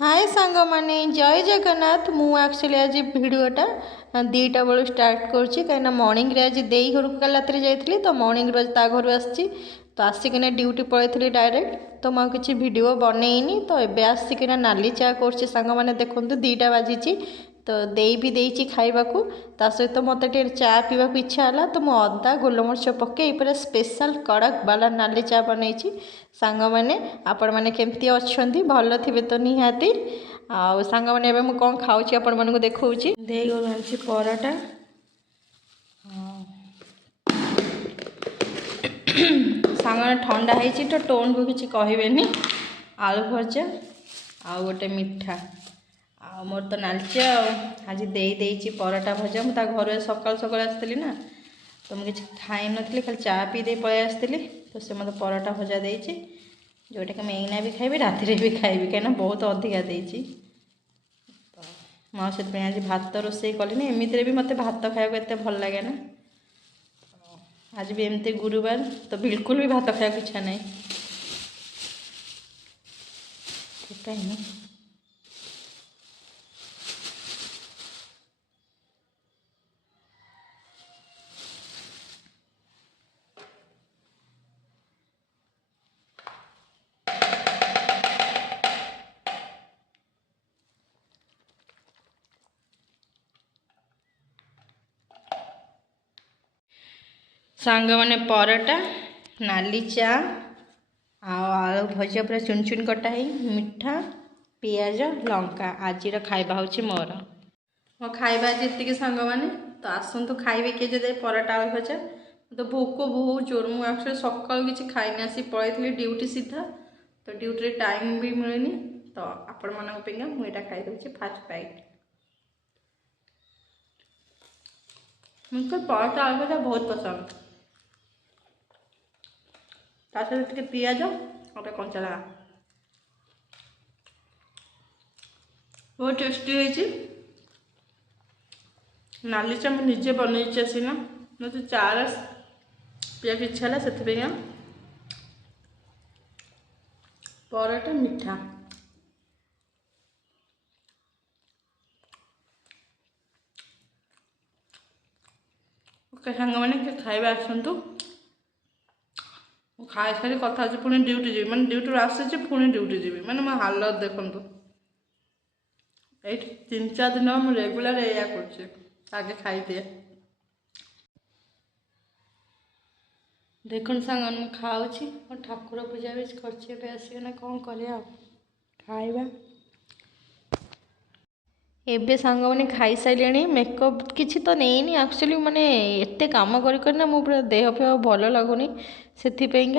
हाय सांग माने जय जगन्नाथ। मु एक्चुअली आज भिडटा 2टा बेलू स्टार्ट करुँची कहीं मर्णिंग रे आज देई घर को कल रात जाइली तो मर्णिंग रे ता घर आसी तो आसिकिना ड्यूटी पलैली डायरेक्ट तो मुझे किसी वीडियो बनईनी तो एबे आसिकिना नाली चा कर सांग मैंने देखो 2टा बाजी तो देई भी देती खाइबा ता सहित मत चा पीवा इच्छा है तो मुझे अदा गोलमरिच पकई पूरा स्पेशल कड़क बाला नाली चा बनई सांग मैंने आपण मैंने केमती अच्छा भल थे तो निहाती आउ सांग मैंने मुझे कौन खाऊँ आपण मानक देखा दे गलु पराटा सांग ठंडा है तो टोन को किसी कहे आलू भजा आ गोटे मिठा आ मोर तो नालची आज देई पराटा भजा मुझे घर सकाल सकाल आसती ना तो मुझे खाई नी खाली चा पी दे पलि आसती तो से मतलब पराटा भजा देती जोटा कि मैं एना भी खाइबी राति भी खाइबी कहीं बहुत अधिका देती तो मुझे आज भात रोसे कली एमती भी मत भात खाया एत भल लगे ना आज भी एमती गुरुवार तो बिल्कुल भी भात खाया इच्छा नहीं कहीं सांग मैंने पराटा नाली चा आलू भजा पूरा चुन चुन कटा है मिठा पियाज लंका आज खाइबा हूँ मोर मो खाइबा जी सांग मैंने तो आसतु खाइबे किए जब पराटा आलू भजा तो भोक बहुत जोर मुझे एक्चुअली सकाल किसी खाईनी आसी पलैली ड्यूटी सीधा तो ड्यूटी टाइम भी मिलनी तो आपण मानी मुझे खाईदे फास्ट बाइट मुझे पराटा आलू भजा बहुत पसंद टे पिज और कंचा लगा बहुत टेस्टी है नाली चा मुझे बनई सीना मत चार पिया इच्छा है से पराटा मिठा ओके सांग मैंने खाइबा आसतु खाई सारी कथा पुणी ड्यूटी जी मैंने ड्यूटी आसी पुणी ड्यूटी जी मैंने मो हालत देखु ये 3-4 दिन मुझे रेगुलर या आगे खाई दिए देख सांग खाऊँ और ठाकुर पूजा भी कर कौन कर खाइबा एबे सांग मैंने खाई सारे मेकअप किसी तो नहीं एक्चुअली माने एते काम करना मो पूरा देह फेह भल लगुनि से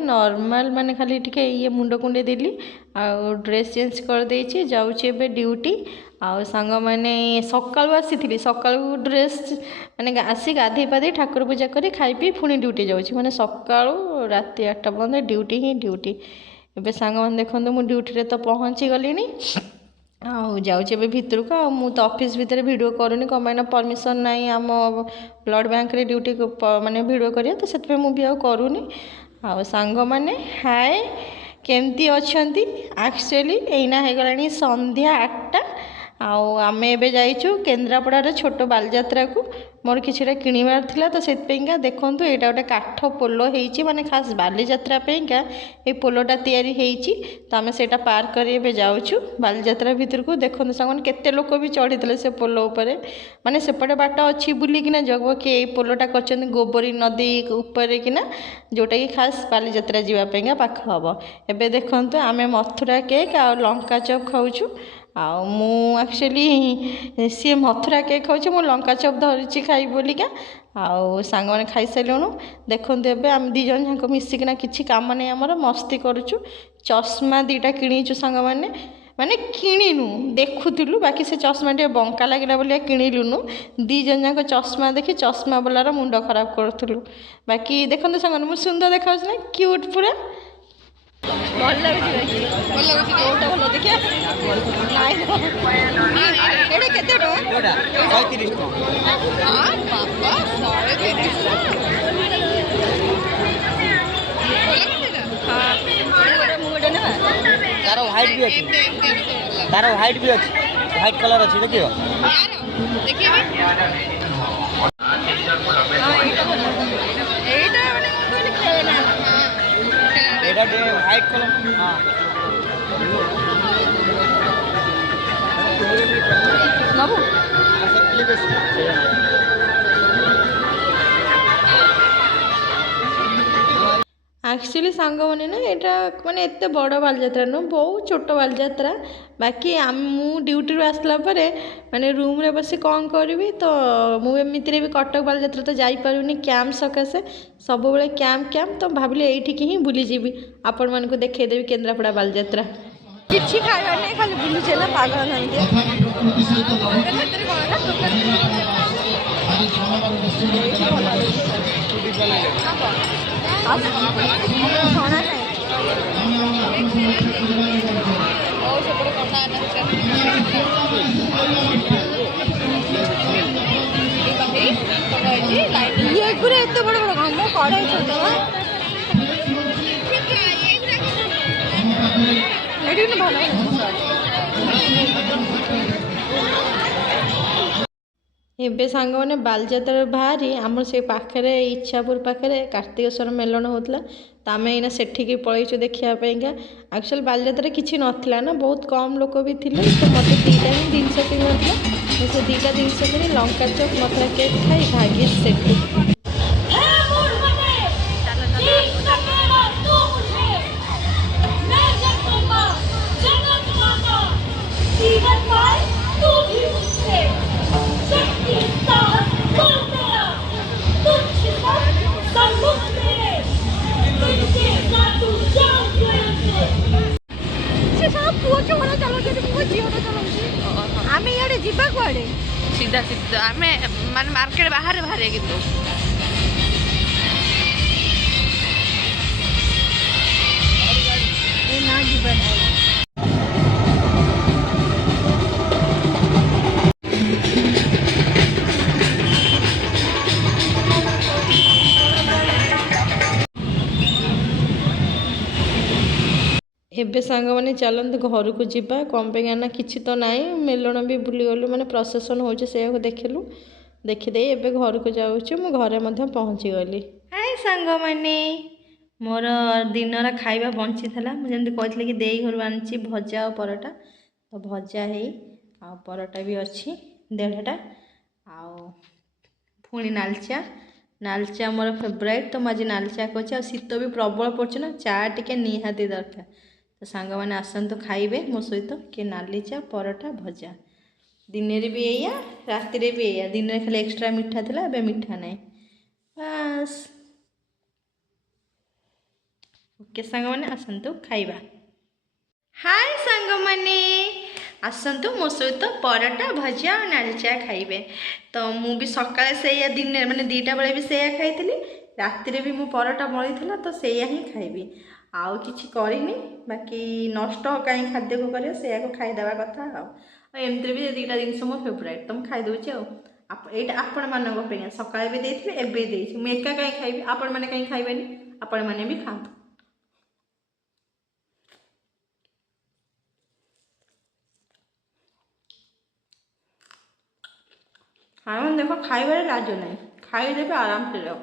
नॉर्मल माने खाली टिके ये मुंड कुंडे देली आ ड्रेस चेंज कर देछि जाउछि एबे ड्यूटी आ सांग मैंने सकाळु आसी सकाळु ड्रेस माने आसी गाधे पाधे ठाकुर पूजा करी खाई पी पुणी ड्यूटी जाउछि माने सकाळु राति 8टा पर्यंत ड्यूटी ही ड्यूटी एबे सांग मैंने देखो मु ड्यूटी रे तो पहुँची गलिनी जाऊँचे भितर को मु तो ऑफिस भितर वीडियो करूनी कम परमिशन नहीं आम ब्लड बैंक रे ड्यूटी माने वीडियो करिया तो से मुझे आ करूनी आ सांग माने हाय केमती अच्छी एक्चुअली एना हो गला संध्या 8टा आम एबे जाइचु केन्द्रापड़ार छोट बालजात्रा को मोर किछिटा किणवार थिला तो से देखूँ यहाँ गोटे काठ पोल हो माने खास बालीजात्रा ये पोलटा तैयारी होती तो आम से पार कर जाऊँ बालीजात्रा भितर को देखते सांग केते लोक भी चढ़ी से पोल उपरे माने सेपटे बाट अच्छी बुलिकिना जग कि ये पोलटा कर गोबरी नदी उपर किना जोटा कि खास बालीजात्रा जावाई पाख हम एबे देखूँ आम मथुरा केक आ लंका चप खाऊँ एक्चुअली सी मथुरा केक खाऊँ मु लंका चप धरी खाई बोलिका आउ सांग मैंने खाई सारूँ देखते एवं आम 2 जन जाक मिसिकिना किसी कम नहीं आमर मस्ती करुचु चश्मा 2टा किणीचु सांग मैंने माने किणुनु देखुलु बाकी से चश्मा टे बंका लगे बोलिया किणुनु 2 जन जाक चश्मा देखी चश्मा वालार मुंड खराब करूँ बाकी देखते सांग मुझे सुंदर देखा ना क्यूट पूरा भल भल देखिए केते हाइट भी अच्छी तार व्हाइट भी अच्छी व्हाइट कलर अच्छी देखियो व्हाइट कलर एक्चुअली सांग मैंने ना यहाँ माने एत बड़ बालजात्रा नुह बहुत छोट बालजात्रा बाकी मु ड्यूटी आसला माने रूम रे बस कौन करी तो मुझे भी कटक बालजात्रा तो जापरूनी कैंप सकाशे सब बेले कैंप तो भाविली ये ही बुलीजी आपण मानक देखईदेवी केन्द्रापड़ा बालजात्रा किसी खाइबार नहीं खाली बुलूचे ना पागल ये पूरे इतने बड़े बड़े काम कड़ाई छोट ଏବେ ସାଙ୍ଗମାନେ ବାଲିଯାତ୍ରା ବାହାରି ଆମର ସେ ପାଖରେ ଇଚ୍ଛାପୁର ପାଖରେ କାର୍ତ୍ତିକେଶ୍ୱର ମେଲଣ ହେଉଥିଲା ତ ଆମେ ଏଇନା ସେଠିକି ପଳେଇଛୁ ଦେଖିବା ପାଇଁକା ଆକ୍ଚୁଆଲି ବାଲିଯାତ୍ରାରେ କିଛି ନଥିଲା ନା ବହୁତ କମ୍ ଲୋକ ବି ଥିଲେ ତ ମୋତେ ଦୁଇଟା ହିଁ ଜିନିଷ କିଣିଥିଲା ମୁଁ ସେ ଦୁଇଟା ଜିନିଷ କିଣି ଲଙ୍କା ଚପ୍ ମଥୁରା କେକ୍ ଖାଇ ଭାଗିଛି ସେଠୁ आमे याडे जिबा कुआडे सीधा सीधा आमे माने मार्केट बाहर बाहर किंतु ए ना जिबा एबे सांग मैंने चलते घर को जीवा कम पे ना किसी तो नाई मेलण भी बुलीगलु मैंने प्रसेसन हो देखलु देखीदे एबे घर को जाऊँ मु घरे पहुँची गली हाय सांग मैंने मोर दिन खाଇବା बंची था मुझे कहती कि देई घर आनी भजा और परोटा तो भजा है आ परोटा भी अच्छी 1.5टा पुणी नालचा मोर फेवरेट तो मुझे नालचा कहे आ शीत भी प्रबल पड़े ना चा टे निहाती दरकार तो सांग मैंने आसतु खाइबे मो सहित कि नाली चा परोटा भजा दिन भी या राति भी या दिन में खाली एक्सट्रा मीठा था ए मीठा ना बस ओके सांग मैंने आसतु खाइबा हाय सांग मैंने आसतु मो सहित परोटा भजा और नाली चा खाइबे तो मु भी सकाଳେ से दिन मैंने 2टा बेले भी से खाई राति भी मो परोटा बड़ी था तो से ही खाइबी आउ किसी करनी बाकी नष्ट कहीं खाद्य को कर खाईदेवा कथा एमती भी 2टा जिनस मो फेवरेट तो मुझे खाईदे यहाँ आपण मान सकाଳେ भी देते एवं मुझे एका कहीं खाइबी आपण मैंने कहीं खाइबेनि आपण मैंने भी खातु हाँ देखो खाइबार लाज ना खाईदेवे आराम से जाओ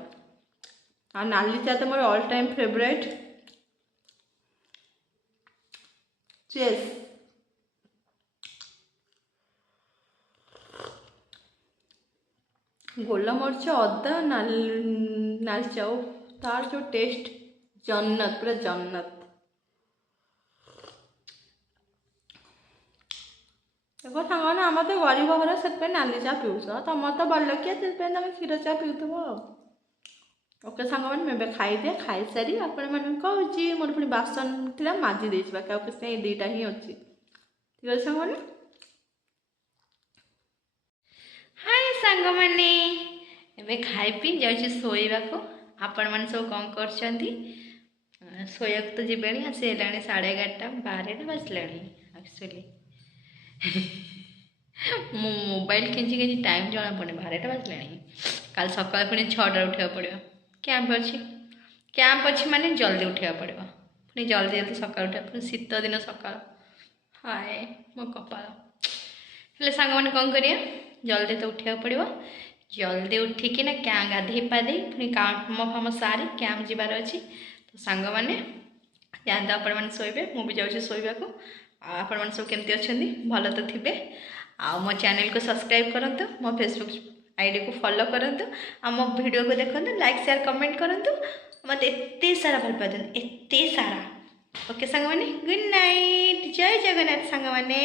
आ नाली चा तो more all time favourite chess गोलमरीच अदा नाल चाउ तार जो टेस्ट जन्नत पूरा जन्नत देखो सांग आम तो गरीब घर से नाली चा पीऊस तुम तो बल किया तुम क्षीर चा पीउव ओके सांग मैंने खाईदे खाई सारी आपण मैंने कहूँ मोर पुणी बासन थी माजी देती बाकी आउ किसी 2टा ही अच्छी ठीक है सांग हाय सांग मैंने एबे खाई पी जाऊँ शोवा को आपण मैंने सब कौन कर शोया तो जीवे आसी 11:30 12टा बजला एक्चुअली मो मोबाइल खेची टाइम जना पड़े 12टा बजला काल सकाल पुणी 6टा उठा पड़ो कैंप अच्छी माने जल्दी उठा पड़ो पुणी जल्दी जल्दी सकाल उठा पुणी शीत दिन सकाल हाय मो कपाल हेले सांग मैंने कौन करिया जल्दी तो उठा पड़ो जल्दी उठिकी ना क्या गाधे पाधे पुणी काम फाम सारी कैंप जीवार अच्छी तो सांग मैंने जाते आपण मैंने शोबे मुझे जाऊँगी शोवाक आपण मैंने सब केमती अच्छा भल तो थे आ मो चैनल को सब्सक्राइब करूँ मो फेसबुक आईडी को फॉलो करूँ आ मो वीडियो को देखते लाइक शेयर कमेंट करूँ मत एत सारा भल पाते एत सारा ओके सांग मैंने गुड नाइट जय जगन्नाथ सांग मैंने।